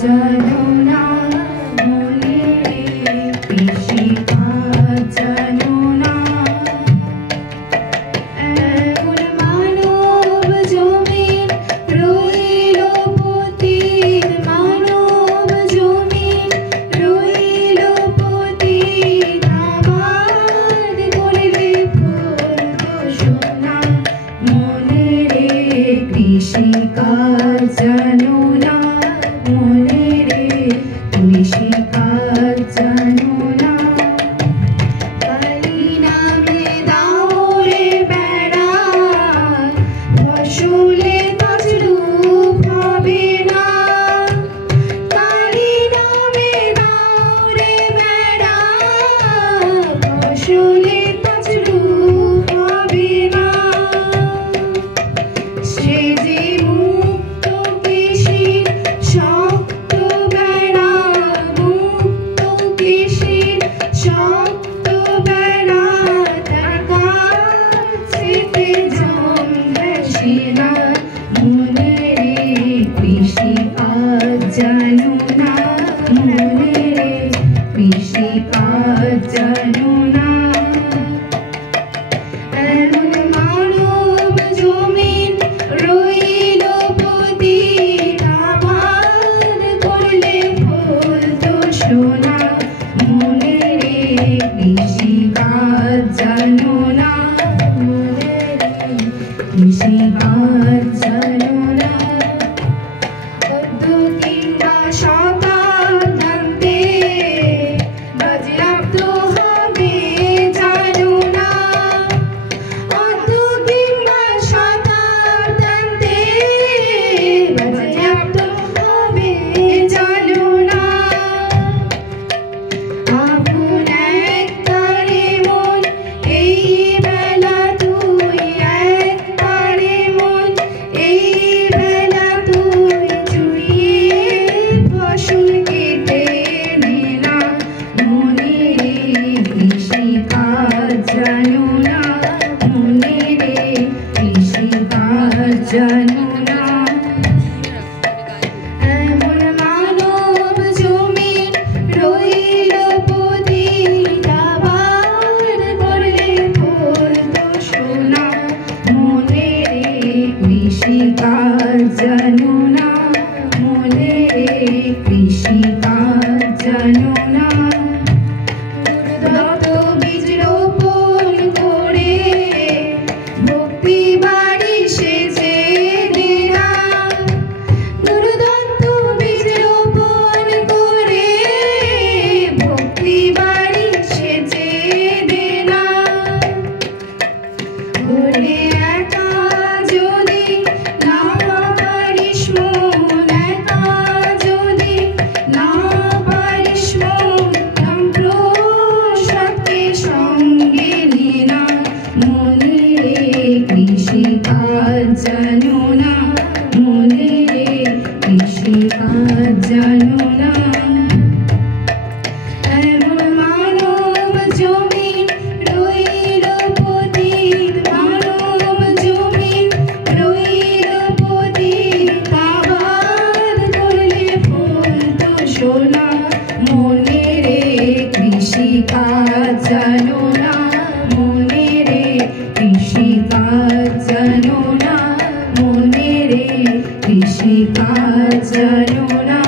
জানো না মনে রে কৃষিকাজ জানো না এমন মানব জমিন রইল পতিত মানব জমিন রইল পতিত আবাদ করলে ফল সোনা মনে রে কৃষিকাজ জানো না মনে রে কৃষিকাজ জানো না কালি নামে দাও রে বেড়া ফসলে তছরূপ হবে না কালি নামে দাও রে বেড়া ফসলে তছরূপ হবে না সে যে মুক্ত কৃষির শক্ত বেড়া মুক্ত কৃষির শক্ত বেড়া তার কাছেতে জমবে না মনে রে কৃষিকাজ জানো না মনে রে কৃষিকাজ জানো না এমন মানব জমিন রইল পতিত আবাদ করলে ফল তো সোনা মনে রে কৃষিকাজ জানো না মনে রে কৃষিকাজ জানো না পদ্ধতিটা শতাব্দে বাজেয়াপ্ত হবে জানো না অর্ধকিংবা শতাব্দে বাজেয়াপ্ত হবে জানো না আপন একবারে মন এই বেলা তুই একবারে মন এই বেলা তুই চুইয়ে ফসল কেটে নে না মনে রে কৃষিকাজ জানো না মনে রে কৃষিকাজ জানো না এমন মানব জমিন রইল পতিত আবাদ করলে ফল তো সোনা মনে রে কৃষিকাজ জানো না মনে রে কৃষিকাজ জানো না গুরুদত্ত বীজ রোপণ করে ভক্তি বাড়ি সেজে দে না গুরুদত্ত বীজ রোপণ করে ভক্তি বাড়ি সেজে দে না ওরে একা যদি না পারিস মন একা যদি না পারিস মন সম্প্রসাদকে সঙ্গে নে না মনে রে কৃষিকাজ জানো না মনে রে কৃষিকাজ জানো না এমন মানব জমিন রইল পতিত মানব জমিন রইল পতিত আবাদ করলে ফল তো সোনা মনে রে কৃষিকাজ জানো না মনে রে কৃষিকাজ জানো না মনে রে কৃষিকাজ জানো না